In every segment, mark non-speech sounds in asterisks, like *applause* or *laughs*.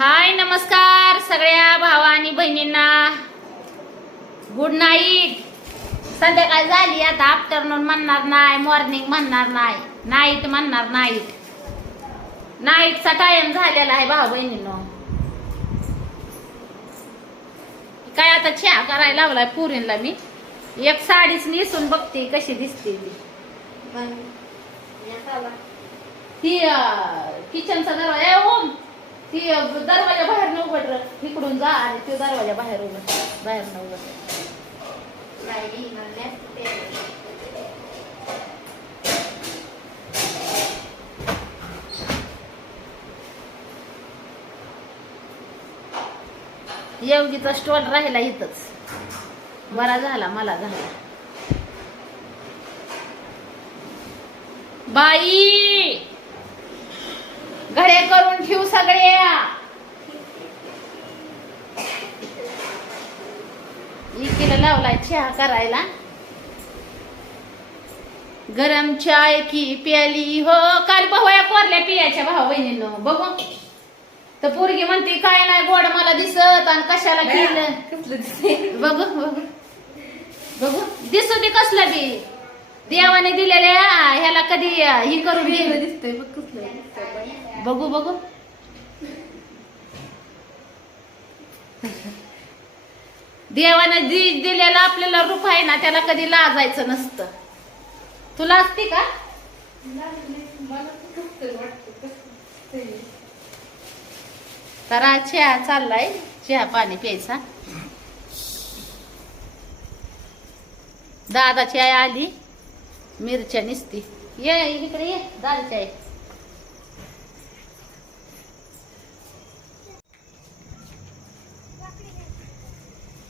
हाय नमस्कार सगळ्या भावा आणि बहिणींना. गुड नाईट संध्याकाळ झाली आता आफ्टरनून म्हणणार नाही मॉर्निंग म्हणणार नाही नाईट म्हणणार नाईट नाईटचा टाइम झालेला आहे भाऊ बहिणींनो. काय आता चहा करायला लावलाय पुरीला मी. एक साडीच नेसून बघते कशी दिसते ती. किचनचा दरवाजा ओम ती दरवाजा बाहेर न उघड इकडून जा आणि तो दरवाजा बाहेर उघड. बाहेर न उघड. योगीचा स्टॉल राहिला इथंच. बरा झाला मला झाला. बाई! घडे करून ठेवू सगळे. इकीला लावलाय चहा करायला. गरम चाय की प्याली? हो काल भावया कोरल्या पियाच्या भाऊ बहिणींनो बघू. तर पोरगी म्हणते काय नाही गोड मला दिसत. आणि कशाला केलं बघू बघू. बघू. दिसू दे कसलं बी. देवाने दिलेल्या ह्याला कधी ही करून दिसतंय बघ कसलं. बघू बघू. देवाने दि दिलेलं आपल्याला रूप आहे ना त्याला कधी लाजायचं नसतं. तुला असते का? तर तर आज चहा चाललाय. चहा पाणी प्यायचा. दादाची आई आली. मिरच्या निसती. ये इकडे ये. दादाची आई.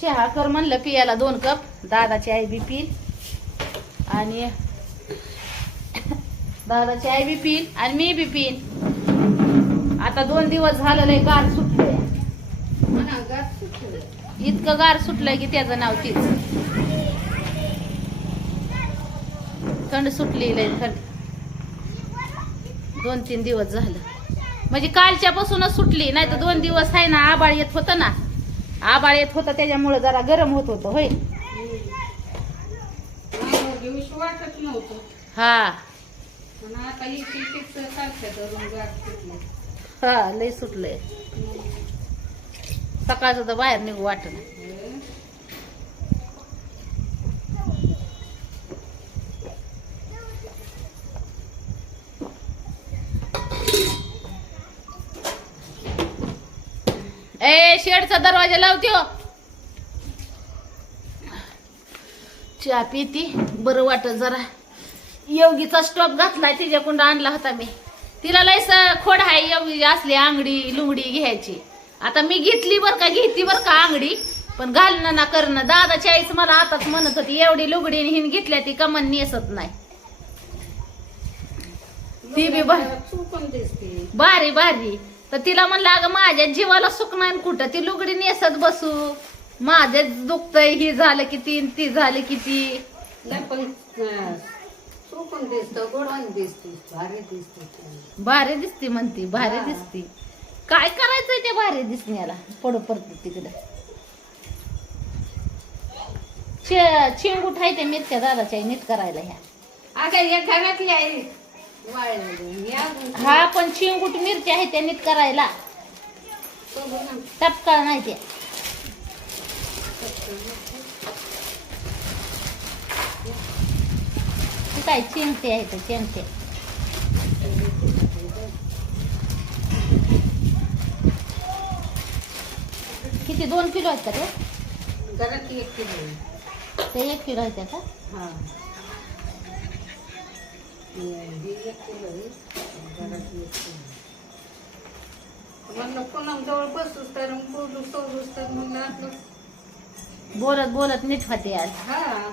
चहा कर म्हणलं पियाला दोन कप दादाची आई बी पिल आणि दादाची आई बी पिल आणि मी बी पिल आता दोन दिवस झालेलं गार सुटलं. इतकं गार सुटलंय की त्याचं नाव तीच. थंड सुटली थंड. दोन तीन दिवस झालं. म्हणजे कालच्या पासूनच सुटली नाही तर दोन दिवस आहे ना आबाळ येत होतं ना. आबाळ येत होतं त्याच्यामुळे जरा गरम होत होतं होय. वाटत नव्हतं. हा. पण आता. हा लय सुटलंय. सकाळचं तर बाहेर निघू वाटत हं? ए शेडचा दरवाजा लावत्यो चहा पिती बरं वाटत जरा. योगीचा स्टॉप घातलाय तिच्याकडून आणला होता मी. तिला लयस खोड आहे योगी असली आंगडी लुंगडी घ्यायची. आता मी घेतली बर का घेतली बर का आंगडी? पण घालणं ना करणं दादाची आईच मला आताच म्हणत होती एवढी लुगडी हिन घेतल्या ती कमन नेसत नाही. ती बी दिसते. भारी भारी. तर तिला म्हणलं अगं माझ्या जीवाला सुख नाही कुठं? ती लुगडी नेसत बसू. माझेच दुखतय ही झालं किती ती झाली किती. नाही पण चुकून दिसतं गोडवान दिसते भारी दिसते भारी दिसती म्हणती भारी हा. दिसती. काय करायचंय त्या भारी दिसण्याला? पडू पडते तिकडं. चिंगूट आहे ते मिरच्या दादाच्या नीट करायला ह्या. अगं घरातली हा पण चिंगूट मिरच्या आहे त्या नीट करायला. टपकाळ नाही त्या ती काय चिंगते आहे ते चिंगते किती दोन किलो आहेत का ते एक किलो आहे. ते एक किलो आहेत का हा. म्हणलं कोणा जवळ बसूस तर बोलू सोडूस तर मग बोलत बोलत नीट होते आज. हा.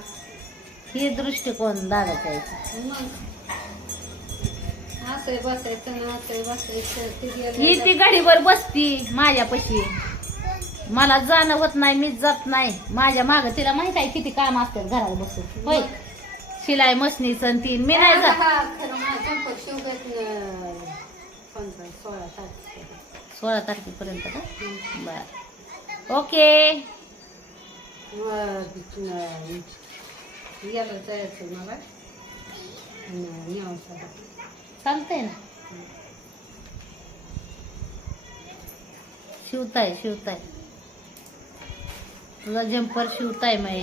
ही दृष्टिकोन दादाचा यायचा मग. असं बसायचं ना बसायचं ही ती गाडीवर बसती माझ्यापाशी. मला जाणं होत नाही मीच जात नाही. माझ्या माग तिला माहीत आहे किती काम असतात घरात बसून. होय. शिलाई मशनीचं तीन. मी नाही जात. सोळा तारखेपर्यंत. का? बर. ओके. चालतंय ना? शिवताय शिवताय. तुझा जम्पर शिवताय मै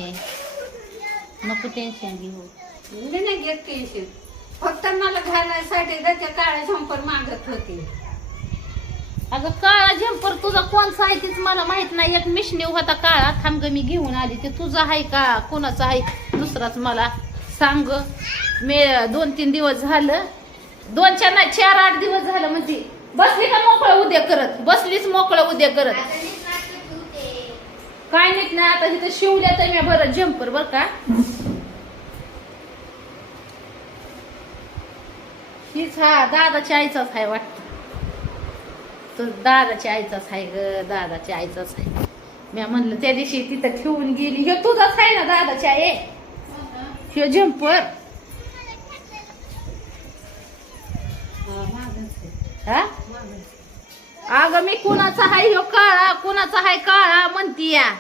नको टेन्शन घेऊ. मी नाही घेत टेन्शन फक्त मला घालायसाठी त्याच्या काळ्या झंपर मागत होते. अगं काळा जम्पर तुझा कोणचा आहे तीच मला माहीत नाही. एक मिशनी होता काळा. थांब ग मी घेऊन आली. ते तुझा आहे का? कोणाचा आहे? दुसराच मला सांग मी दोन तीन दिवस झालं. दोन चार नाही चार आठ दिवस झालं म्हणजे. बसली का मोकळं उद्या करत? बसलीच मोकळं उद्या करत. काय नीट नाही? आता तिथं शिवल्या तर मी बरं जम्पर बर का? हीच हा दादाच्या आईचाच आहे वाटत. तो दादाच्या आईचाच आहे ग दादाच्या आईचाच आहे. मी म्हणलं त्या दिवशी तिथं ठेवून गेली. हे तुझाच आहे ना दादाच्या आई? हे हा. हा? मागच. अगं मी कुणाचा हाय ह्यो काळा? कुणाचा हाय काळा? म्हणती या.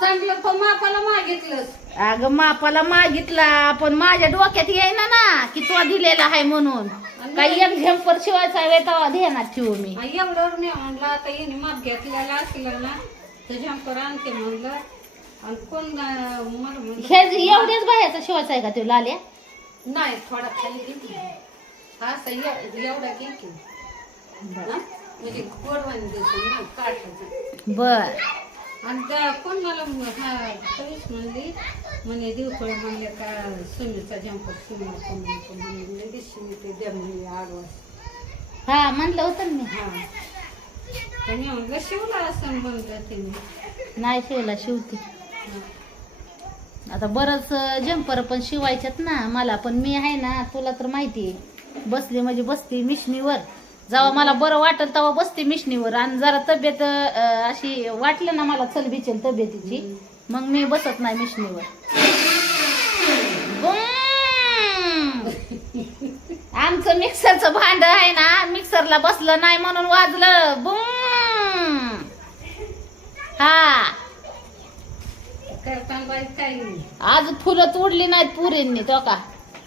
चांगलं पण मापाला मागितलंस. अगं मापाला मागितला पण माझ्या डोक्यात येईना ना की तो दिलेला आहे म्हणून. काही एक झंपर शिवायचा वेळ तेव्हा ध्यानात ठेवू मी एवढं मी म्हणलं आता येणे माप घेतलेला असलं ना तर झंपर आणते म्हणलं. आणि कोण अं, मला म्हणलं हे एवढ्याच बाह्याचा शिवायचा आहे का तो लाल्या? नाही थोडा खाली घे की. असं एव- एवढा घे की. हा? म्हणजे गोडवाने दिसून ना काठाचं. बर. आणि त्या कोण मला हा म्हणली. म्हणे देवखळ म्हणले का सुनीचा जंपर सुनी म्हणले दिवशी ते द्या म्हणले हा म्हणलं होतं ना हा. तर मी म्हणलं शिवला असं म्हणलं तिने? नाही शिवला शिवते. आता बरंच जम्पर पण शिवायच्यात ना मला पण मी आहे ना तुला तर माहिती आहे. बसली म्हणजे बसते मिशनीवर. जेव्हा मला बरं वाटेल तेव्हा बसते मिशनीवर. आणि जरा तब्येत अशी वाटलं ना मला चल बिचल तब्येतीची मग मी बसत नाही मिशनीवर. बुम! आमचं मिक्सरचं भांड आहे ना मिक्सरला बसलं नाही म्हणून वाजलं. बुम हा. आज फुलं तोडली नाहीत पुरेंनी तो का?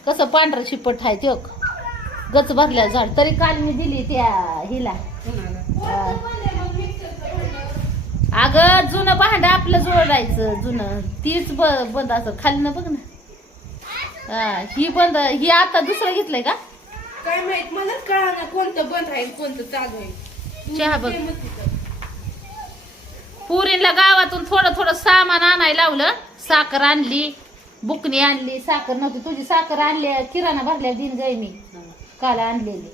कसं पांढरं शिपट आहे त्यो गच भरल्या झाड. तरी काल मी दिली त्या हिला. अगं जुनं भांड आपलं जोडायचं जुनं. तीच बंद असं. खाली बघ ना. हा, बंद ही आता दुसरं घेतलंय का? काय माहीत मलाच कळा ना कोणतं बंद राहील कोणतं चालू आहे. चहा बघ. पुरीला गावातून थोडं थोडं सामान आणायला लावलं. साखर आणली बुकणी आणली. साखर नव्हती. तुझी साखर आणली किराणा भरल्या दिन जाई मी. काल आणलेली.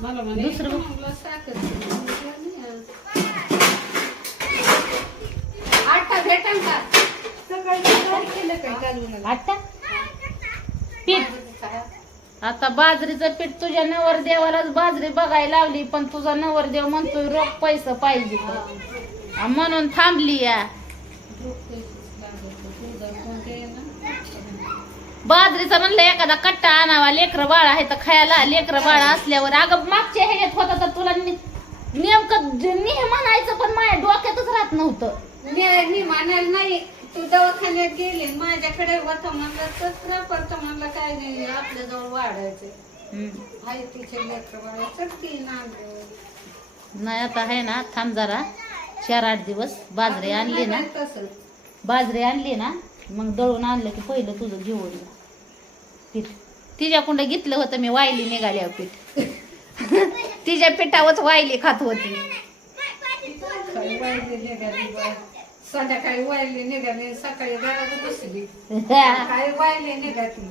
मला म्हणे दुसरं बघ. म्हणलं साखर आटा भेटन का? सकाळी सकाळी केलं काय कालवणाला आता पीठ. आता बाजरीचं पीठ तुझ्या नवर देवालाच बाजरी बघायला लावली पण तुझा नवर देव म्हणतोय रोख पैसा पाहिजे. तर. म्हणून थांबली या. बाजरीचा म्हणलं एखादा कट्टा आणावा लेकर बाळा आहे तर खायला. लेकर बाळा असल्यावर अगं मागच्या ह्याच्यात होता तर तुला नेमकं ज- निह म्हणायचं पण माझ्या डोक्यातच राहत नव्हतं. मी म्हणाल नाही. तू दवाखान्यात गेली माझ्याकडे होतं म्हणलं म्हणलं काय नाही आपल्या जवळ वाढायचं तिचे लेकर वाढायचं ती नाही आता आहे ना थांब जरा. चार आठ दिवस बाजरी आणली ना. बाजरी आणली ना मग दळून आणलं की पहिलं तुझं घेऊन पीठ. तिच्याकुंड घेतलं होतं मी वायली निघाल्यावर पीठ. *laughs* तिच्या पिठावरच वायली खात होती. काही वायले निघाली बा. संध्याकाळी वायले निघाले सकाळी घरात बसली. काही वायले निघाली.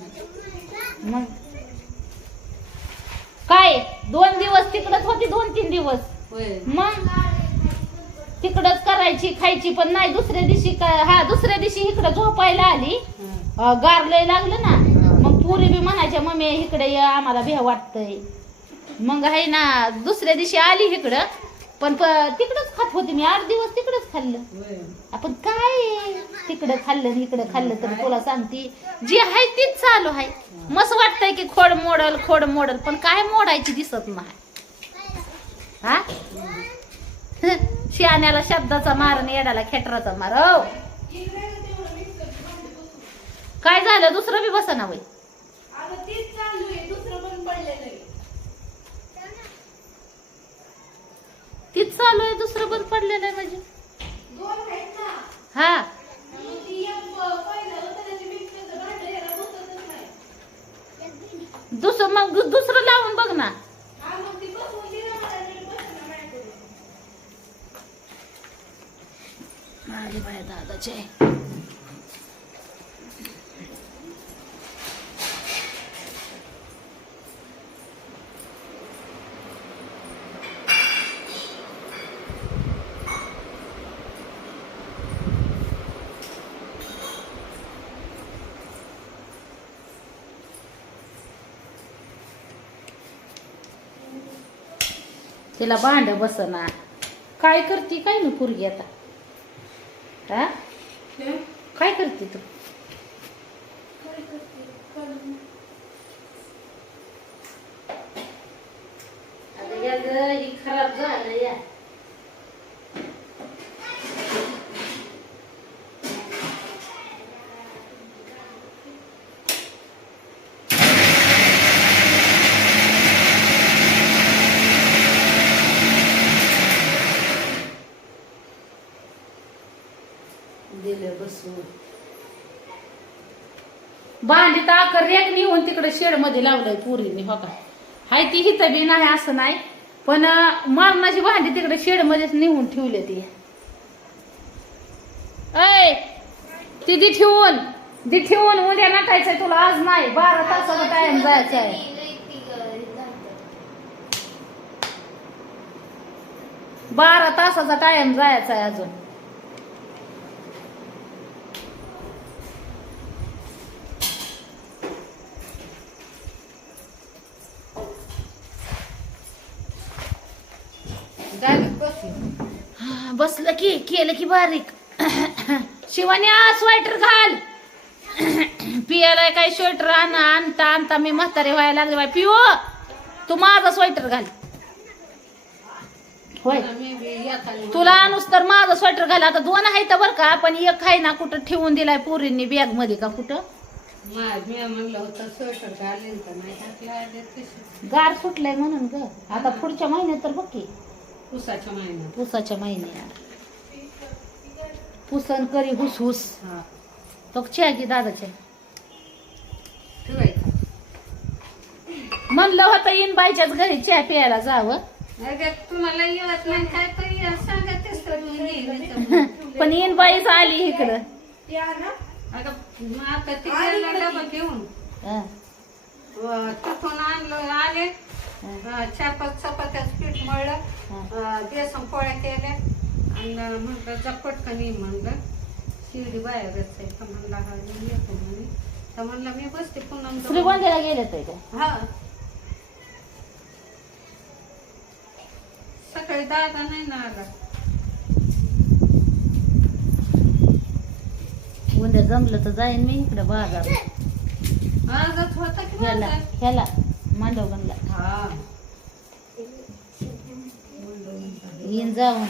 मग? काय? दोन दिवस तिकडच होती दोन तीन दिवस. मग? तिकडच करायची खायची पण नाही. दुसऱ्या दिवशी हा दुसऱ्या दिवशी इकडं झोपायला आली. हा. अं, गार लय लागलं ना. पुरी बी म्हणायच्या मम्मी इकडे ये आम्हाला भ्या वाटतंय. मग आहे ना दुसऱ्या दिवशी आली इकडं पण प- तिकडंच खात होती मी आठ दिवस तिकडंच खाल्लं. आपण काय तिकडं खाल्लं इकडं खाल्लं तर तुला सांगते जी आहे तीच चालू आहे. मस्त वाटतंय की खोड मोडल खोड मोडल पण काय मोडायची दिसत नाही. शियाण्याला शब्दाचा मार आणि येड्याला खेटराचा मार हो. काय झालं? दुसरं बी बसा ना वय अगं तीच चालू आहे दुसरं पण पडलेलं आहे. तीच चालू आहे दुसरं बंद पडलेलं आहे म्हणजे दोन आहेत ना हा. मग ती एक प- पहिलं होतं त्याची मिक्सरचं भांडं याला बसतच नाही. दुसरं मग दुसरं लावून बघ ना. हा मग ती बसवून दिलं मला तरी बसलं माझ्याकडे माझे बाय दादाचे. तिला भांड बसना. काय करते काय ना पोरगी आता? हा? काय करते तू? आता या ग, ही खराब झालं या दिलं बसून भांडी तर आकर तिकडे शेडमध्ये लावलंय पुरीने हो का? हाय ती हिथं बी नाही असं नाही. पण मारणाची मरणाची भांडी तिकडे शेड मध्येच ठेवले ती. ऐ ती दि ठेवून. दि ठेवून उद्या नटायचंय तुला आज नाही. बारा तासाचा टाइम जायचं आहे. बारा तासाचा टाइम जायचा आहे अजून. झालं बसून हा, बसलं की केलं की बारीक. शिवानी स्वेटर घाल. पियाला काय स्वेटर आण आणता आणता. मी म्हातारे व्हायला लागले बाय पिओ तू माझा स्वेटर घाल. होय. मी बी येताना तुला आणूस तर माझं स्वेटर घाल. आता दोन आहेत बर का पण एक आहे ना कुठं ठेवून दिलाय पोरींनी बॅगमध्ये का कुठं? मा- मी म्हणलं होतं स्वेटर घालेन तर नाही घातलं आले तशी गार सुटलाय म्हणून ग. आता पुढच्या महिन्यात तर बघ की. महिन्यात पुसाच्या महिन्यात पुसन करी हुस हुस हा. तो चहा की दादाच्या ठेवायचं. म्हणलं होतं इन बाईच्याच घरी चहा प्यायला जावं. अगं तुम्हाला येत नाही काय तर ये सांगतेस तर मग येईन *laughs* पण इन बाईच आली इकडं. अगं मग आता तिकडे डबा घेऊन. हं, व तिथून आणलं आले. हं, चापात चपात्याच पीठ मळलं. बेसन पोळ्या केल्या. आणि म्हणलं जा पटकन ये म्हणलं. शिर्डी बाहेरच आहे तर म्हणलं हा मी येतो म्हणे. तर म्हणलं मी बसते पुन्हा श्रीगोंद्याला गेले ते हा. सकाळी दादा नाही ना आला. उद्या जमलं तर जाईन मी इकडे बाजार आजच होता की ह्याला? ह्याला. मांडवगणला जाऊन.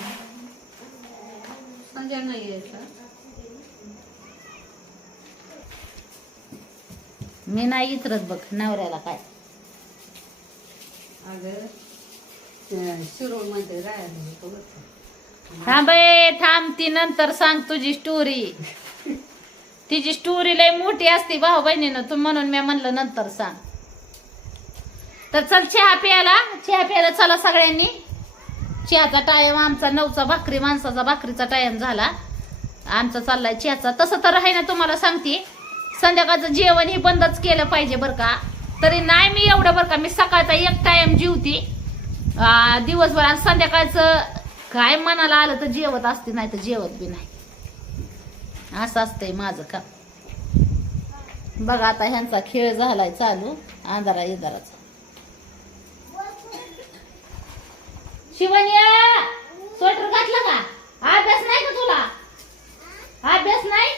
संजय नाही यायचा. मी नाही इतरत बघ नवऱ्याला काय. अगं शिरोळमध्ये राहायला होतो बरं का. थांब थांब ती नंतर सांग तुझी स्टोरी *laughs* तिची स्टोरी लय मोठी असते भाऊ बहिणीनं तू म्हणून मी म्हणलं नंतर सांग. तर चल चहा प्यायला. चहा प्यायला चला सगळ्यांनी. चहाचा टायम आमचा नऊचा भाकरी माणसाचा भाकरीचा टायम झाला. आमचा चाललाय चहाचा. तसं तर आहे ना तुम्हाला सांगते. संध्याकाळचं जेवण हे बंदच केलं पाहिजे बरं का. तरी नाही मी एवढं बरं का. मी सकाळचा एक टाइम जीवती. दिवसभर आणि संध्याकाळचं काय मनाला आलं तर जेवत असते नाही तर जेवत बी नाही. असं असतंय माझं का बघा आता ह्यांचा खेळ झालाय चालू. अंधारा इदाराचा शिवन्या स्वेटर घातलं का? अभ्यास नाही का तुला अभ्यास नाही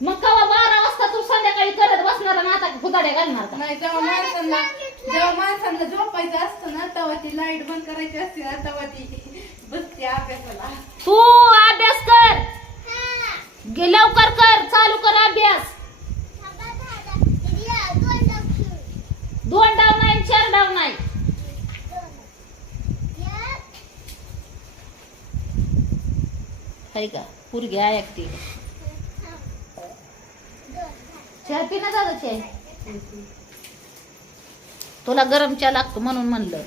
मग कवा बारा वाजता तू संध्याकाळी करत बसणार आणि आता फुदाडे घालणार का नाही तेव्हा माणसांना जेव्हा माणसांना झोपायचं असतं ना तेव्हा ती लाइट बंद करायची असते ना तेव्हा ती बसते अभ्यासाला तू अभ्यास कर गे लवकर कर चालू कर अभ्यास दोन डाव नाही चार डाव नाही का पुरगी ऐकते चहा ना दादा चहा. तुला गरम चहा लागतो म्हणून म्हणलं.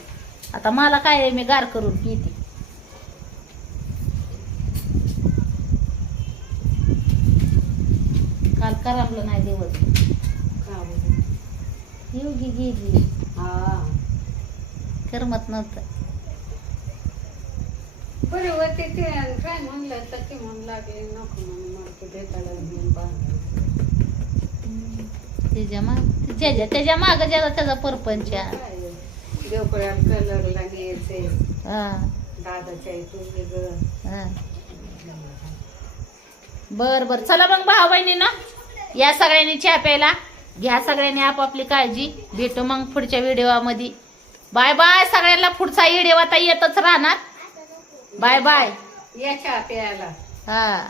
आता मला काय आहे, मी गार करून पिते. काल करमलं नाही दिवस. बरं? योगी गेली करमत नव्हतं. बरं होते ते काय म्हणलं? तर ते म्हणू लागले नको म्हणून मग ते भेटायला घेऊन पाहिजे त्याच्या माग त्याच्या त्याच्या माग ज्याला त्याचा परपंच आहे. देवकळ्यात कलरला न्यायचे हा. दादाच्या इथून वेगळं. हा. बर बर. चला मग भाऊ बहिणी ना या सगळ्यांनी चहा प्यायला. घ्या सगळ्यांनी आपापली काळजी. भेटू मग पुढच्या व्हिडिओमध्ये बाय बाय सगळ्यांना. पुढचा व्हिडिओ आता येतच राहणार. Bye bye. याच्या प्यायला. हा.